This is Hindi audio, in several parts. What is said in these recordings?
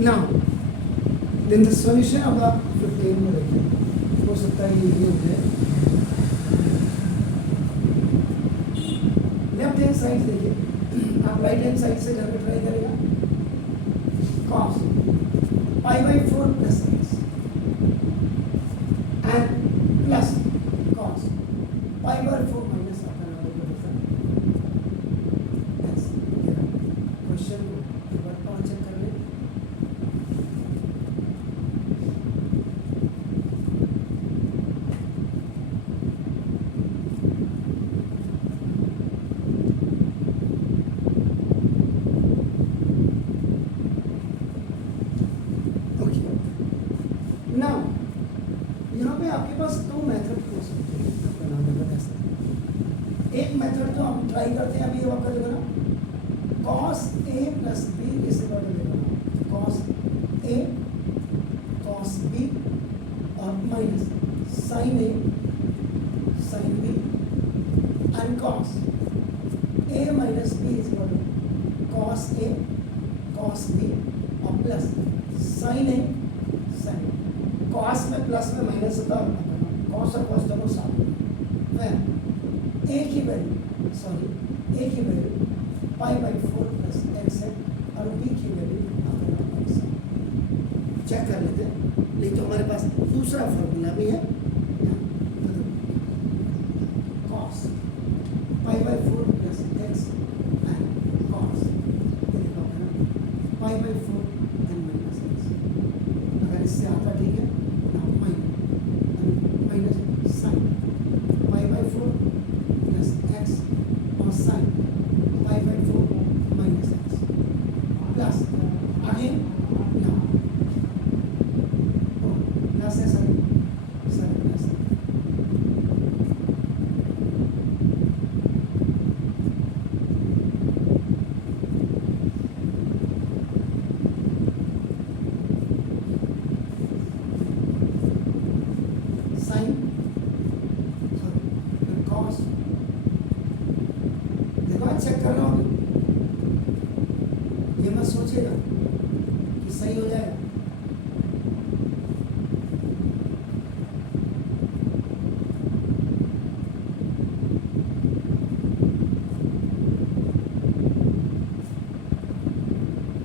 Now, then the solution of the 15 में देखिए, हो सकता है ये हो जाए। लेफ्ट हैंड साइड देखिए, आप राइट हैंड साइड से घर में ट्राई करेगा। cos pi by 4 plus x and plus cos pi by 4 minus आपका क्वेश्चन को एक बार और चेक कर लें। यहाँ पे आपके पास दो मेथड हो सकते हैं। एक मेथड तो हम ट्राई करते हैं, अभी आपका देखो ना, cos a प्लस बी इसे देखो, cos a cos b और minus sin a sin b and cos a minus b is cos a cos b और plus sin a sin b। cos में प्लस में माइनस होता है, cos और cos दोनों साथ में एक ही value pi by 4 plus x है और बी की वैल्यू एक्स है। चेक कर लेते हैं, नहीं तो हमारे पास दूसरा फॉर्मूला भी है, cos pi by 4 plus x and cos pi by 4 and minus x. अगर इससे आता ठीक है, minus sine pi by 4 plus x और sine pi by 4 minus x plus again plus है सर प्लस साइन कॉस। देखो आज चेक कर रहा हूँ, ये मत सोचिएगा कि सही हो जाएगा।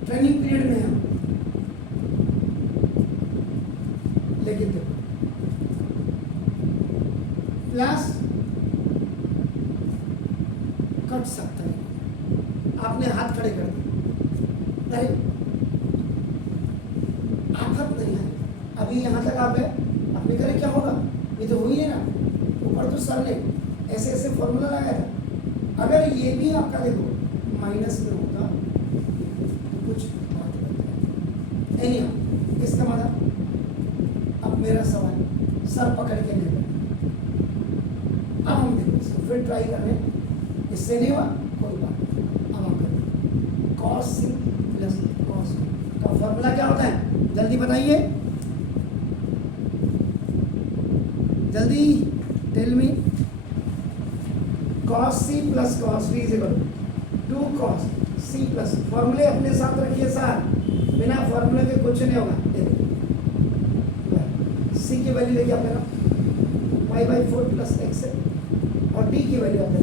ट्रेनिंग पीरियड में हम लेकिन देखो प्लस कट सकता है, आपने हाथ खड़े कर दिए, अरे आफत नहीं है। अभी यहाँ तक आप गए, आपने करे क्या होगा, ये तो हुई है ना, ऊपर तो सर ने ऐसे ऐसे फॉर्मूला लगाया था। अगर ये भी आपका देखो माइनस में होता तो कुछ बात नहीं, इसका मतलब अब मेरा सवाल सर पकड़ के ले, अब हम देखो इसको फिर ट्राई कर रहे हैं, इससे नहीं हुआ कोई बात। अब हम करें cos c plus cos b का फॉर्मूला क्या होता है, जल्दी बताइए, जल्दी tell me. cos c plus cos b is equal to 2 cos c plus, फॉर्मूले अपने साथ रखिए सर, बिना फॉर्मूले के कुछ नहीं होगा। c की वैल्यू देखिए आपने पाई बाई 4 प्लस एक्स है और d की वैल्यू आपने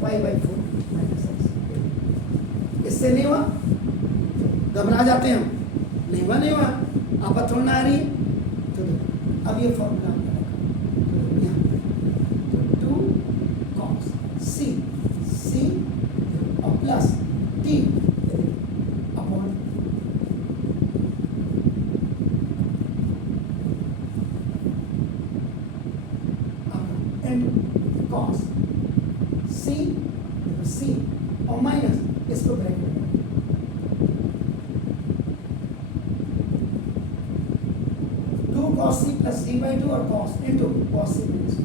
पाई बाई 4 माइनस एक्स। इससे नहीं हुआ, घबरा जाते हैं हम, नहीं हुआ नहीं हुआ, आपत थोड़ा आ रही है, तो देखो अब ये फॉर्मूला तो 2 cos c और plus t upon and cos c और माइनस इसको ब्रैकेट में 2 cos c plus d by 2 और cos into cos c minus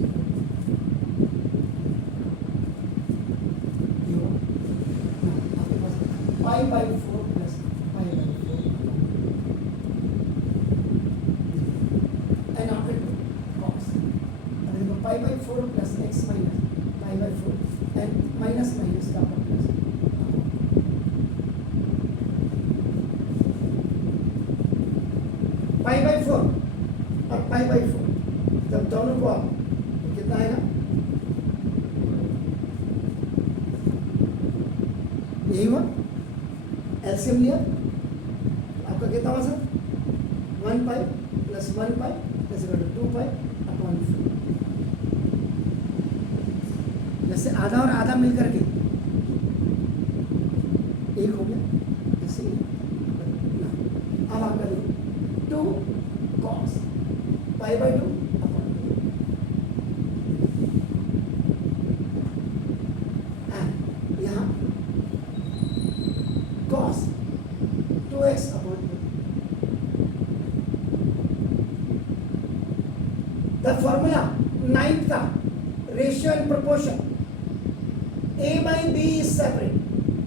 pi by 4 plus pi by 4 and after cos pi by 4 plus x minus pi by 4 and minus minus का प्लस पाई बाई 4 और पाई बाई 4, जब दोनों को आप तो कितना आएगा, यही हुआ एलसीएम लिया, आपका कितना हुआ sir, 1 pi plus 1 pi plus 2 pi upon 4, जैसे आधा और आधा मिलकर के एक हो गया, जैसे अब आप कर 2 cos पाई बाई 2 अपॉन, यहाँ cos 2x upon 2, the formula 9th का ratio and proportion a by b is separate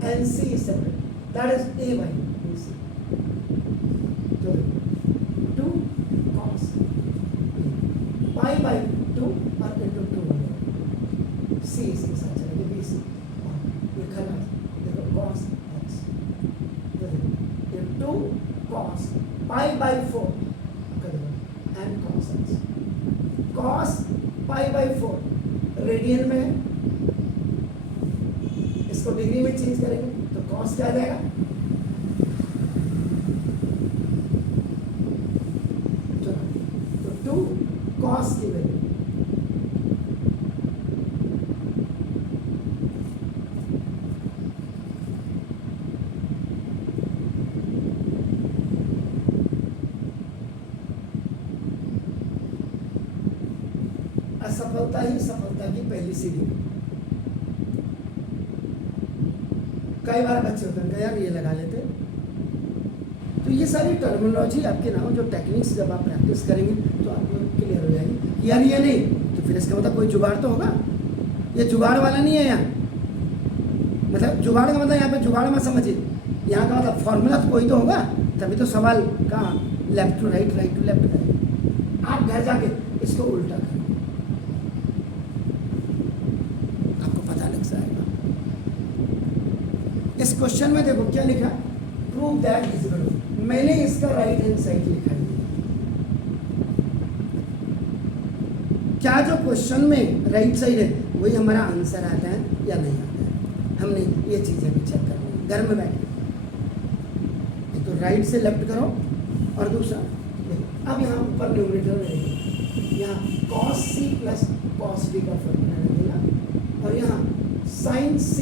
and c is separate, that is a by b c, so 2 cos pi by 2 और into 2 हो गया, c इसके साथ चलेगा b c, और ये खड़ा देखो cos x, तो देखो ये 2 cos pi by 4 and cos x, cos pi by 4 radian में है, इसको डिग्री में चेंज करेंगे तो cos क्या आ जाएगा, तो 2 cos की वैल्यू असफलता ही सफलता की पहली सीढ़ी। कई बार बच्चे होते हैं यार ये लगा लेते, तो ये सारी टर्मिनोलॉजी आपके ना जो टेक्निक्स जब आप प्रैक्टिस करेंगे तो आपको क्लियर हो जाएगी, यार ये नहीं तो फिर इसका मतलब कोई जुगाड़ तो होगा, ये जुगाड़ वाला नहीं है यहाँ, मतलब जुगाड़ का मतलब यहाँ पे जुगाड़ मत समझिए, यहाँ का मतलब फॉर्मूला तो कोई तो होगा, तभी तो सवाल कहाँ left to right, right to left करें, आप घर जाके इसको उल्टा करें, आपको पता लग जाएगा। इस क्वेश्चन में देखो क्या लिखा, prove that is equal to, मैंने इसका राइट हैंड साइड लिखा है, क्या जो क्वेश्चन में राइट साइड है वही हमारा आंसर आता है या नहीं आता है, हमने ये चीजें भी चेक करनी है घर में बैठ के। तो राइट से लेफ्ट करो और दूसरा देखो, अब यहाँ ऊपर न्यूमरेटर रहेगा, यहाँ cos c plus cos d का फॉर्मूला रहेगा और यहाँ sin c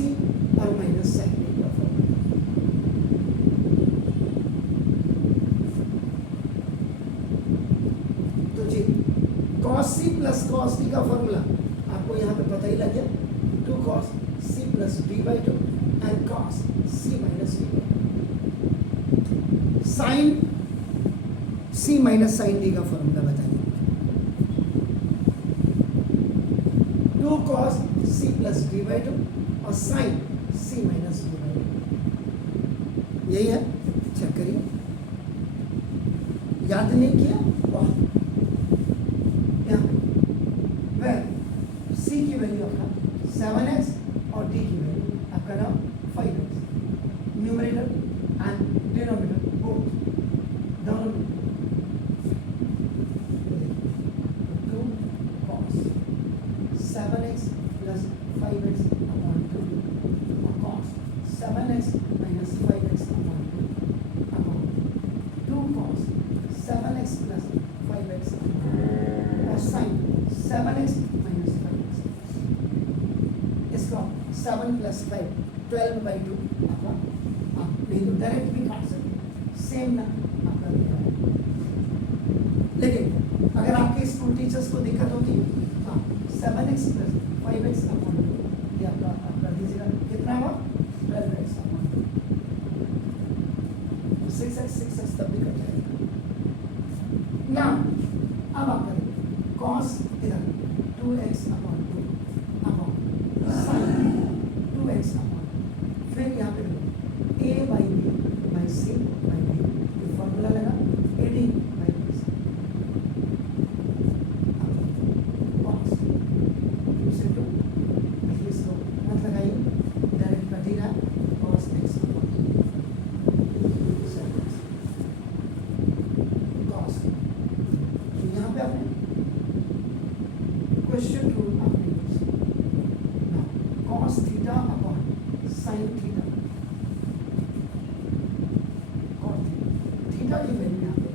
और माइनस sin d का फॉर्मूला। तो जी cos c plus cos d का फॉर्मूला आपको यहाँ पे पता ही लग गया, 2 cos c plus d by 2 and cos c minus d, sin c minus sin d का फॉर्मूला बताइए, 2 cos c plus d by 2 और sin c minus d by 2, यही है, चेक करिए, याद नहीं किया, वाह, यहाँ वह c की वैल्यू आपका 7x और d की वैल्यू आपका नाम 5x, numerator and denominator both दोनों 2 cos 7x plus 5x upon 2 और cos 7x minus 5x upon 2 upon 2 cos 7x plus 5x और sin 7x माइनस 5x, इसको 7 प्लस 5 12 बाई 2 अपॉन, आप नहीं तो डायरेक्ट भी काट सकते, सेम ना आपका दिया है, लेकिन अगर आपके स्कूल टीचर्स को दिक्कत होती है, हाँ 7x प्लस 5x अपॉन 2 ये आपका आप कर दीजिएगा, कितना हुआ 12x अपॉन 2, 6x तब भी कट जाएगा ना। अब आप करेंगे cos इधर 2x upon 2 upon sin 2x upon, फिर यहाँ पे a by b by c by d, ये फॉर्मूला लगा ad बाई bc, cos 2 से 2, इसको मत लगाइए, डायरेक्ट कट ही रहा, cos x upon cos sine theta, cot theta की वैल्यू यहाँ पे